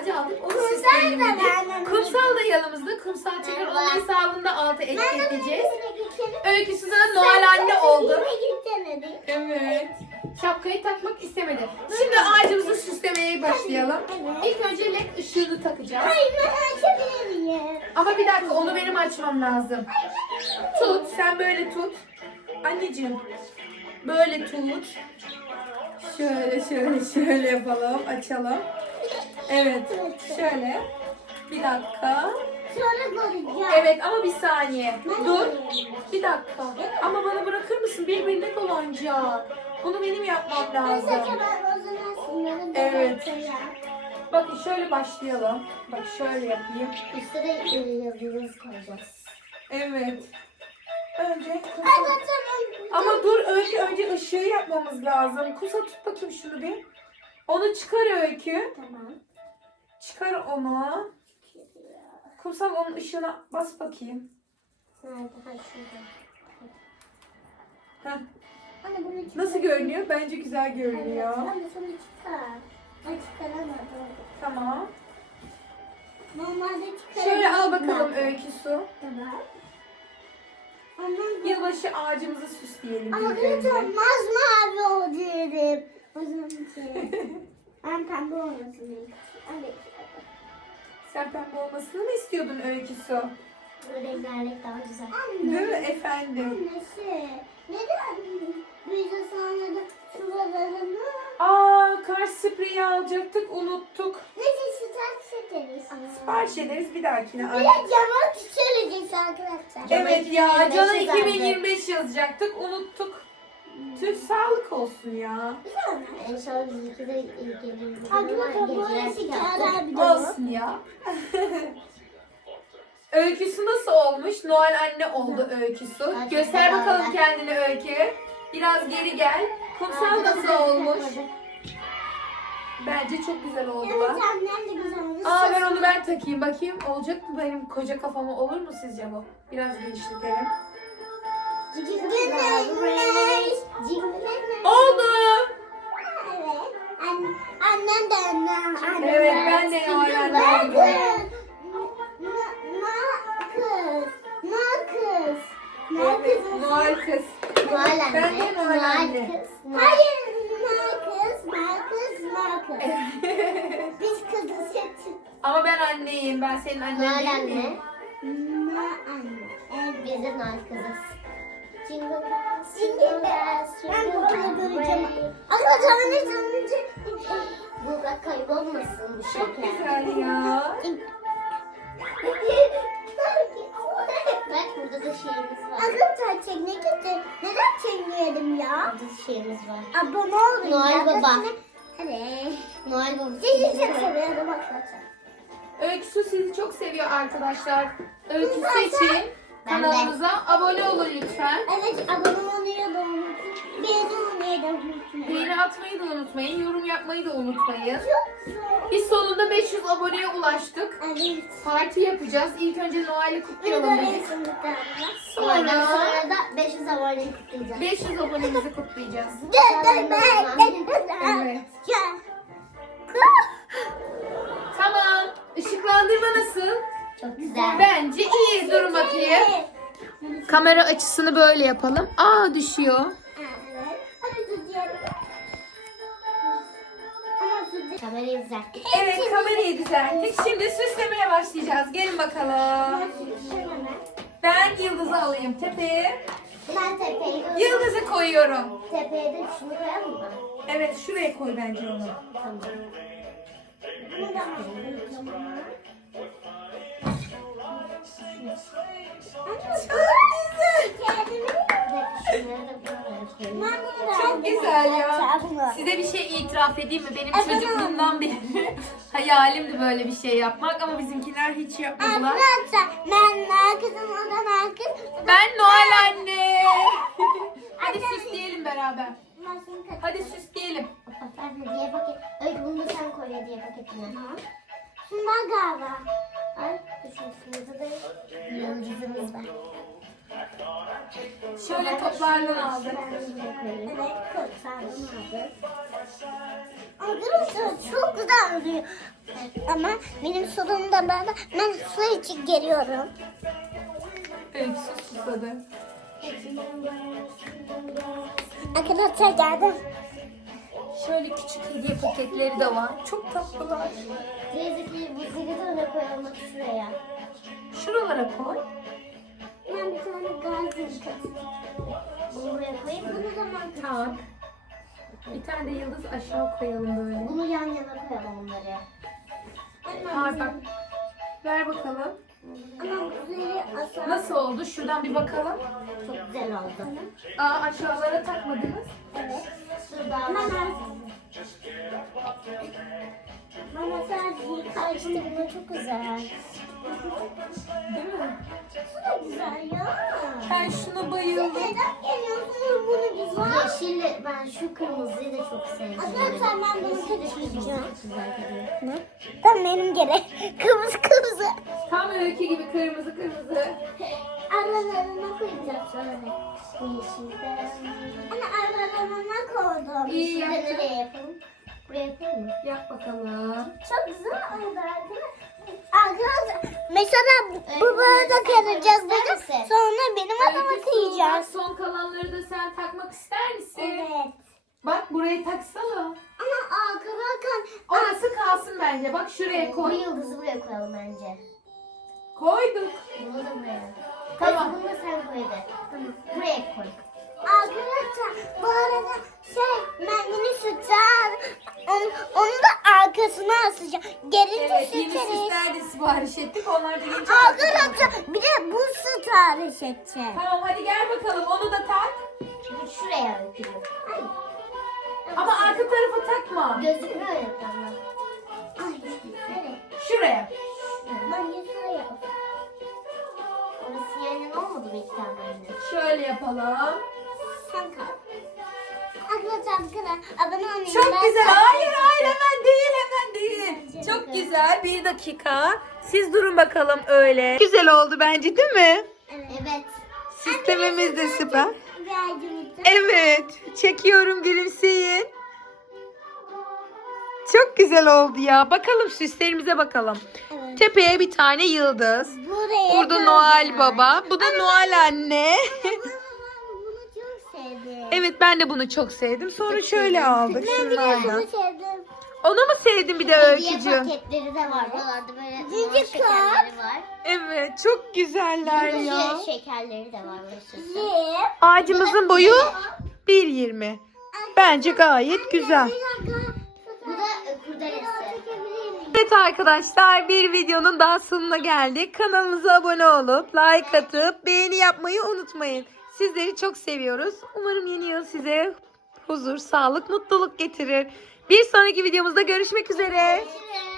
ağacı aldık. Onu süsleyelim da dedik. Kumsal da yanımızda. Kumsal tekrar onun Merhaba. hesabında altı etiketleyeceğiz. Öykü sana Noel anne oldu. Evet. Şapkayı takmak istemedi. Şimdi ağacımızı süslemeye başlayalım. İlk önce led ışığını takacağız. Hayır ben açabilir miyim? Ama bir dakika onu benim açmam lazım. Tut, sen böyle tut. Anneciğim, böyle tut. Şöyle şöyle şöyle yapalım, açalım. Evet, şöyle. Bir dakika. Sonra koyacağım. Evet ama bir saniye. Dur. Bir dakika. Ama bana bırakır mısın? Birbirine dolanacak. Bunu benim yapmam lazım. ben o zaman Evet. yapacağım. Bakın şöyle başlayalım. Bak şöyle yapayım. Üstüne yıldız koyacağız. Evet. Önce Ay bakalım. Ama dur Öykü önce ışığı yapmamız lazım. Kusa tut bakayım şunu bir. Onu çıkar Öykü. Tamam. Çıkar onu. Kumsal onun ışığına bas bakayım. Nerede? Ha şurada. Heh. Anne bunu çıkar. Nasıl görünüyor? Bence güzel görünüyor. Evet, anne şunu çıkar. Çıkaramadım. Tamam. Normalde. Şöyle al bakalım Öykü su. Tamam. Yılbaşı ağacımızı süsleyelim Ama önce. olmaz mavi ol diyelim. O zaman ben pembe olmasını Evet. Sen pembe olmasını mı istiyordun Öykü su? Bu renklerlik daha güzel. Değil mi Anne. efendim? Annesi. Neden bize sonra da şuralarını Aa kar spreyi alacaktık unuttuk. ne çeşit ederiz? Sipariş ederiz bir dahakine. Bir de cama küçüleceksin arkadaşlar. Evet ya Can'a 2025 2025 yazacaktık unuttuk. Tüh sağlık olsun ya. Son bizimki de gelir. Kağıda bir de Olsun ya. Öyküsü nasıl olmuş? Noel anne oldu öyküsü. Göster bakalım kendini öykü. Biraz geri gel. Kumsal nasıl olmuş? Bence çok güzel oldu Evet annem de güzel olmuş. Aa ver onu ben takayım bakayım. Olacak mı benim koca kafama olur mu sizce bu? Biraz genişletelim. Oldu. Annem de annem. Evet, ben de Noel. Ma kız. Ma Evet, kız. Noel kız. Noel anne. Ben de Noel anne. kız. Hayır, ma kız, ma kız, ma kız. Biz kızı seçtik. Ama ben anneyim. Ben senin annen Noel değil miyim? anne. Ma anne. Evet. Biz de Noel kızız. Jingle bells, Jingle bells, Ben jingle bells. Arkadaşlar ne sanınca Bu da kaybolmasın bu Çok şeker. güzel ya. Bak burada da şeyimiz var. Arkadaşlar çekmek için neden çekmeyelim ya? Burada da şeyimiz var. Abone olun. Noel. Baba. Evet. Noel Baba. Sizi çok seviyorum arkadaşlar. Öyküsü sizi çok seviyor arkadaşlar. Öyküsü için. Kanalımıza abone olun lütfen. Evet abone olmayı da unutmayın. Beğeni olmayı da unutmayın. Beğeni atmayı da unutmayın. Yorum yapmayı da unutmayın. Biz sonunda 500 aboneye ulaştık. Evet. Parti yapacağız. İlk önce Noel'i kutlayalım dedik. Sonra sonra da 500 abone kutlayacağız. 500 abonemizi kutlayacağız. Evet. Tamam. Işıklandırma nasıl? Çok güzel. Bence iyi. Durun bakayım. Kamera açısını böyle yapalım. Aa düşüyor. Kamerayı düzelttik. Evet kamerayı düzelttik. Şimdi süslemeye başlayacağız. Gelin bakalım. Ben yıldızı alayım tepeye. Ben tepeye Yıldızı koyuyorum. Tepeye de şunu koyalım mı? Evet şuraya koy bence onu. Tamam. Çok aldım güzel ya. Size bir şey itiraf edeyim mi? Benim çocukluğumdan beri hayalimdi böyle bir şey yapmak ama bizimkiler hiç yapmadılar. Arkadaşlar ben Narkız'ım o da Narkız. Ben Noel anne. Hadi süsleyelim beraber. Hadi süsleyelim. Hediye paket. Öyle bunu sen koy hediye paketine. Şundan galiba. Ay, düşünsünüzde de yıldızımız var. Şöyle toplardan aldık. Evet, kırk sardım aldı. Arkadaşlar çok güzel oluyor. Ama benim sorunum da ben, ben su için geliyorum. Öyküsü susadı. Arkadaşlar geldim. Şöyle küçük hediye paketleri de var. Çok tatlılar. Teyzeki bu de koyalım şuraya. Şuralara koy. Ben bir tane gazi Bunu buraya koyayım? Bunu da ben Tak. Bir tane de yıldız aşağı koyalım böyle. Bunu yan yana koyalım onları. Har bak. Ver bakalım. Ama güzeli asla. Nasıl oldu? Şuradan bir bakalım. Çok güzel oldu. Aa aşağılara takmadınız. Evet. Daha Mama. Mama sadece bu çok güzel. Değil mi? Bu da güzel ya. Ben şuna bayıldım. Neden geliyorsunuz bunu güzel? Yeşil ben şu kırmızıyı da çok sevdim. Arkadaşlar ben bunu güzel gidiyor. Tam benim gerek. Kırmızı kırmızı. Tam öykü gibi kırmızı kırmızı. Aralarına koyacağım. Şöyle. Bu yeşilde. Anne aralarına koydum. İyi yaptın. nereye yapalım? Buraya koyayım mı? Yap bakalım. Çok güzel oldu arkadaşlar. Arkadaşlar mesela bu böyle böyle. misin? Sonra benim adama kıyacağız. Son kalanları da sen takmak ister misin? Evet. Bak burayı taksana. Ama arkadaşlar Orası kalsın bence. Bak şuraya Bu koy. yıldızı buraya koyalım bence. Koyduk. Bunu da buraya. Tamam. Bunu da sen koy de. Tamam. Buraya koy. Arkadaşlar bu arada şey ben yeni onun, onun da arkasına asacağım. Gelince Evet yeni sütleriz. süsler de sipariş ettik. Onlar da gelince Arkadaşlar bir de bu süt tarif edeceğim. Tamam hadi gel bakalım onu da tak. Şuraya öpüyorum. Ama arka tarafı takma. Gözükmüyor evet. Şuraya. Ben şuraya. Orası yan yana olmadı mı iki tane? Şöyle yapalım. Abone olmayı Çok ben- güzel. Hayır hayır hemen değil hemen değil. Çok güzel. Bir dakika. Siz durun bakalım öyle. Güzel oldu bence değil mi? Evet. Sistemimiz de süper. Evet. Çekiyorum gülümseyin. Çok güzel oldu ya. Bakalım süslerimize bakalım. Evet. Tepeye bir tane yıldız. Buraya Burada da Noel. Baba. Bu da Noel anne. Evet ben de bunu çok sevdim. Sonra şöyle aldık Ben bir de şunu sevdim. Onu mu sevdin bir de Hediye öykücü? paketleri de var. Buralarda böyle Cici şekerleri var. Evet çok güzeller ya. Burada şekerleri de var. Böyle süsü. Zip. Ağacımızın boyu 1.20. Bence gayet güzel. Bu da e, kurdelesi. Evet arkadaşlar bir videonun daha sonuna geldik. Kanalımıza abone olup like atıp beğeni yapmayı unutmayın. Sizleri çok seviyoruz. Umarım yeni yıl size huzur, sağlık, mutluluk getirir. Bir sonraki videomuzda görüşmek üzere. Görüşürüz.